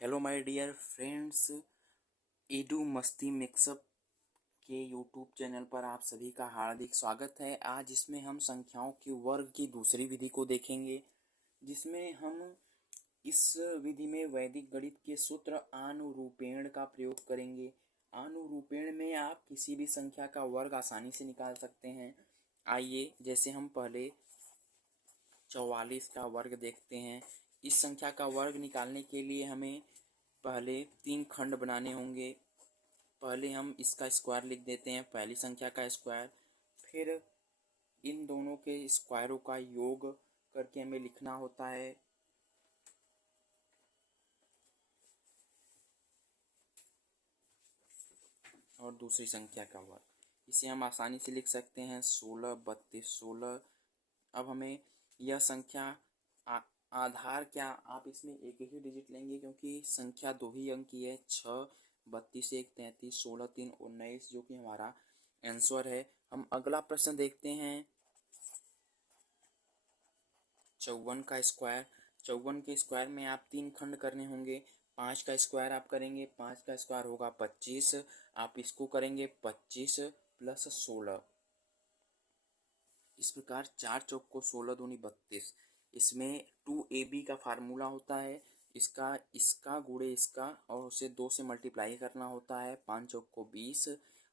Hello my dear friends, Edu Masti mixup के YouTube channel पर आप सभी का हार्दिक स्वागत है। आज इसमें हम संख्याओं के वर्ग की दूसरी विधि को देखेंगे, जिसमें हम इस विधि में वैदिक गणित के सूत्र आनुरूपेण का प्रयोग करेंगे। आनुरूपेण में आप किसी भी संख्या का वर्ग आसानी से निकाल सकते हैं। आइए, जैसे हम पहले 44 का वर्ग देखते हैं। इस संख्या का वर्ग निकालने के लिए हमें पहले 3 खंड बनाने होंगे। पहले हम इसका स्क्वायर लिख देते हैं, पहली संख्या का स्क्वायर। फिर इन दोनों के स्क्वायरों का योग करके हमें लिखना होता है। और दूसरी संख्या का वर्ग, इसे हम आसानी से लिख सकते हैं 16, 32, 16। अब हमें यह संख्या आधार क्या, आप इसमें एक ही डिजिट लेंगे क्योंकि संख्या 2 ही अंक की है। 6, 32, 1, 33, 16, 3, 19 जो कि हमारा आंसर है। हम अगला प्रश्न देखते हैं 54 का स्क्वायर। 54 के स्क्वायर में आप 3 खंड करने होंगे। 5 का स्क्वायर आप करेंगे, 5 का स्क्वायर होगा 25। आप इसको करेंगे 25 प्लस 16। इस प्रकार 4 चौक को 16 दूनी 32। इसमें 2ab का फार्मूला होता है, इसका गुणे इसका और उसे 2 से मल्टीप्लाई करना होता है। 5 चौक को 20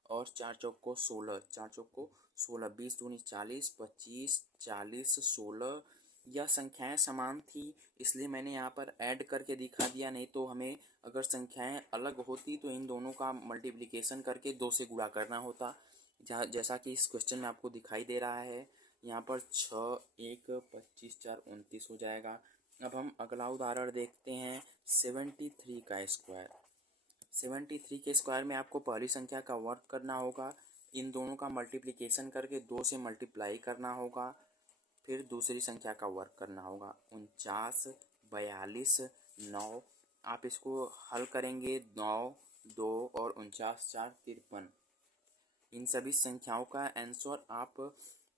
और 4 चौक को 16, 4 चौक को 16, 20 दूनी 40, 25, 40, 16। यह संख्याएं समान थी, इसलिए मैंने यहाँ पर ऐड करके दिखा दिया। नहीं तो हमें अगर संख्याएं अलग होती तो इन दोनों का मल्टीप्लिकेशन करके 2 से गुणा करना होता, जैसा कि इस क्वेश्चन में आपको दिखाई दे रहा है। यहाँ पर 6, 1, 25, 4, 29 हो जाएगा। अब हम अगला उदाहरण देखते हैं 73 का स्क्वायर। 73 के स्क्वायर में आपको पहली संख्या का वर्ग करना होगा, इन दोनों का मल्टीप्लिकेशन करके 2 से मल्टीप्लाई करना होगा। फिर दूसरी संख्या का वर्ग करना होगा 49, 42, 9। आप इसको हल करेंगे 9, 2 और 49, 4, 53। इन सभी संख्याओं का आंसर आप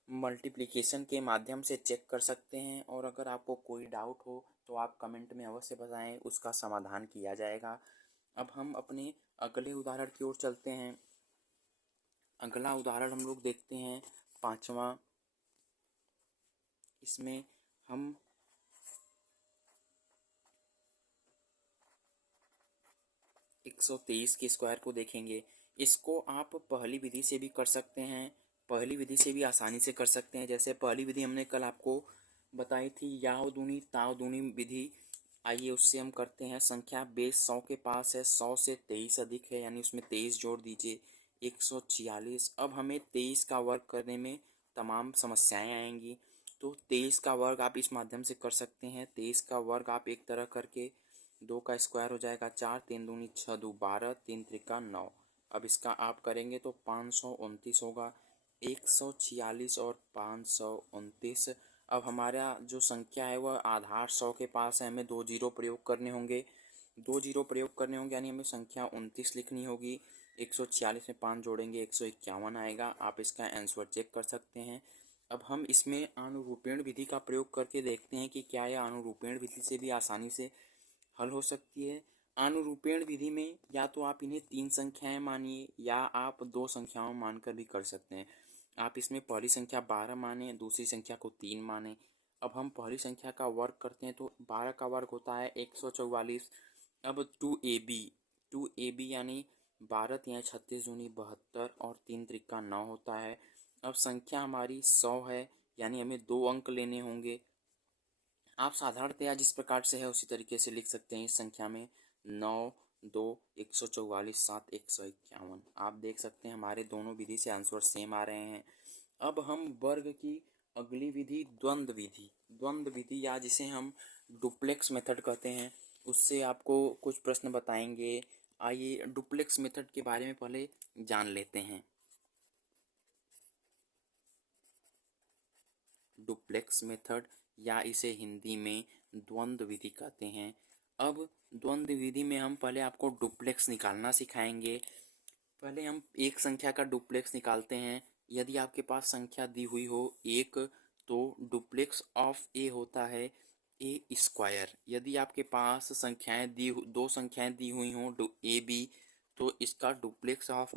मल्टीप्लिकेशन के माध्यम से चेक कर सकते हैं। और अगर आपको कोई डाउट हो तो आप कमेंट में अवश्य बताएं, उसका समाधान किया जाएगा। अब हम अपने अगले उदाहरण की ओर चलते हैं। अगला उदाहरण हम लोग देखते हैं 5वां। इसमें हम 123 के स्क्वायर को देखेंगे। इसको आप पहली विधि से भी कर सकते हैं, पहली विधि से भी आसानी से कर सकते हैं। जैसे पहली विधि हमने कल आपको बताई थी, याव दूनी ताव दूनी विधि। आइए उससे हम करते हैं। संख्या बेस 100 के पास है, 100 से 23 अधिक है, यानी उसमें 23 जोड़ दीजिए, 146। अब हमें 23 का वर्ग करने में तमाम समस्याएं आएंगी, तो 23 का वर्ग आप इस माध्यम से कर सकते हैं। 23 का वर्ग आप एक तरह करके 2 का स्क्वायर हो जाएगा 4, 3 दूनी 6, 2 12, 3 त्रिका 9। अब इसका आप करेंगे तो 529 होगा। 146 और 529। अब हमारा जो संख्या है वह आधार 100 के पास है, हमें 2 जीरो प्रयोग करने होंगे। 2 जीरो प्रयोग करने होंगे यानी हमें संख्या 29 लिखनी होगी। 146 में 5 जोड़ेंगे 151 आएगा। आप इसका आंसर चेक कर सकते हैं। अब हम इसमें अनुरूपेण विधि का प्रयोग करके देखते हैं कि क्या यह अनुरूपेण विधि से भी आसानी से हल हो सकती है। अनुरूपेण विधि में या तो आप इन्हें 3 संख्याएं मानिए या आप 2 संख्याओं मानकर भी कर सकते हैं। आप इसमें पहली संख्या 12 माने, दूसरी संख्या को 3 माने। अब हम पहली संख्या का वर्ग करते हैं तो 12 का वर्ग होता है 144। अब 2ab यानी 12 तिहाई 36 दूनी 72 और 3 त्रिका 9 होता है। अब संख्या हमारी 100 है, यानी हमें 2 अंक लेने होंगे। आप साधारणतया जिस प्रकार से है उसी तरीके से लिख सकते हैं। इस संख्या में 9, 2, 144, 7, 151। आप देख सकते हैं हमारे दोनों विधि से आंसर सेम आ रहे हैं। अब हम वर्ग की अगली विधि द्वंद्व विधि या जिसे हम डुप्लेक्स मेथड कहते हैं, उससे आपको कुछ प्रश्न बताएंगे। आइए डुप्लेक्स मेथड के बारे में पहले जान लेते हैं। डुप्लेक्स मेथड या इसे हिंदी में द्वंद्व विधि कहते हैं। अब द्वंद्व विधि में हम पहले आपको डुप्लेक्स निकालना सिखाएंगे। पहले हम एक संख्या का डुप्लेक्स निकालते हैं। यदि आपके पास संख्या दी हुई हो 1, तो डुप्लेक्स ऑफ ए होता है ए स्क्वायर। यदि आपके पास दो संख्याएं दी हुई हों ए बी, तो इसका duplex of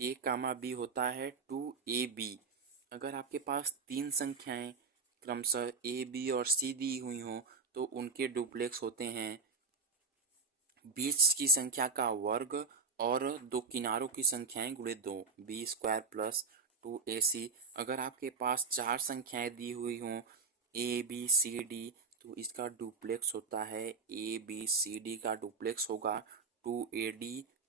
A comma B होता है 2ab। अगर आपके पास तीन संख्याएं क्रमशः ए बी और सी दी हुई हों तो उनके डुप्लेक्स होते हैं बीच की संख्या का वर्ग और दो किनारों की संख्याएं गुणे दो, बी स्क्वायर प्लस 2ac। अगर आपके पास चार संख्याएं दी हुई हों ए बी सी डी, तो इसका डुप्लेक्स होता है ए बी सी डी का डुप्लेक्स होगा 2ad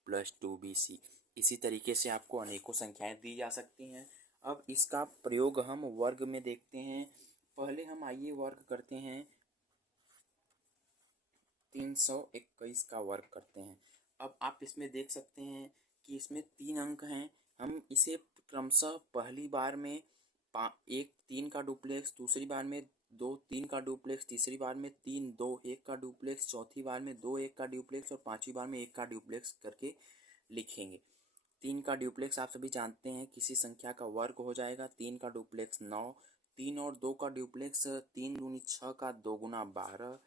प्लस 2bc। इसी तरीके से आपको अनेकों संख्याएं दी जा सकती हैं। अब इसका प्रयोग हम वर्ग में देखते हैं। पहले हम आइए वर्ग करते हैं, 321 का वर्ग करते हैं। अब आप इसमें देख सकते हैं कि इसमें तीन अंक हैं। हम इसे क्रमशः पहली बार में एक तीन का डुप्लेक्स, दूसरी बार में दो तीन का डुप्लेक्स, तीसरी बार में तीन दो एक का डुप्लेक्स, चौथी बार में दो एक का डुप्लेक्स और पांचवी बार में एक का डुप्लेक्स करके लिखेंगे। तीन का डुप्लेक्स आप सभी जानते हैं किसी संख्या का वर्ग हो जाएगा। तीन का डुप्लेक्स 9, तीन और दो का डुप्लेक्स 3×6 का 2×12।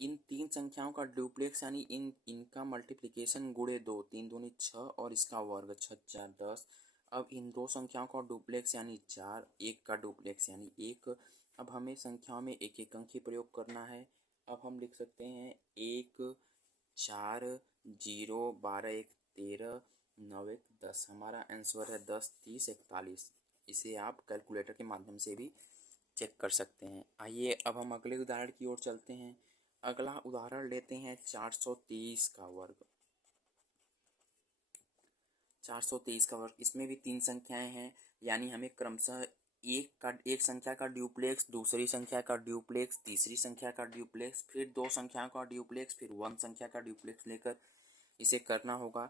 इन तीन संख्याओं का डुप्लेक्स यानी इनका मल्टीप्लिकेशन गुणे दो, 3×6 और इसका वर्ग 6×4=10। अब इन दो संख्याओं का डुप्लेक्स यानी 4, एक का डुप्लेक्स यानी 1। अब हमें संख्याओं में एक एक अंक ही प्रयोग करना है। अब हम लिख सकते हैं 1 4 0 12 1 13 9 1 10। हमारा आंसर है 10 30 41। इसे आप कैलकुलेटर के माध्यम से भी चेक कर सकते हैं। आइए अब हम अगले उदाहरण की ओर चलते हैं। अगला उदाहरण लेते हैं 423 का वर्ग। 423 का वर्ग, इसमें भी तीन संख्याएं हैं, यानी हमें क्रमशः एक संख्या का ड्यूप्लेक्स, दूसरी संख्या का ड्यूप्लेक्स, तीसरी संख्या का ड्यूप्लेक्स, फिर दो संख्याओं का ड्यूप्लेक्स, फिर वन संख्या का ड्यूप्लेक्स लेकर इसे करना होगा।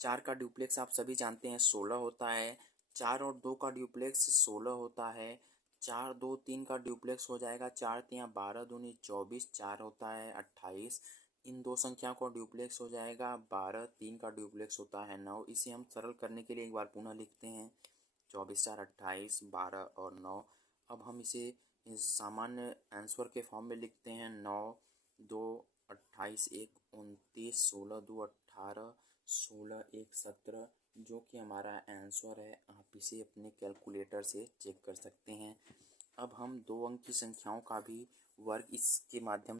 चार का ड्यूप्लेक्स आप सभी जानते हैं 16 होता है। चार और दो का ड्यूप्लेक्स 16 होता है। चार दो तीन का ड्यूप्लेक्स हो जाएगा 4×3=12, 4 होता है 28। इन दो संख्याओं का ड्यूप्लेक्स हो जाएगा 12, तीन का ड्यूप्लेक्स होता है 9। इसे हम सरल करने के लिए एक बार पुनः लिखते हैं 24×4=28, 12 और 9। अब हम इसे इस सामान्य आंसर के फॉर्म में लिखते हैं 9 2 28 1 29, 16 2 18, 16 1 17, जो कि हमारा आंसर है। आप इसे अपने कैलकुलेटर से चेक कर सकते हैं। अब हम दो अंक की संख्याओं का भी वर्ग इसके माध्यम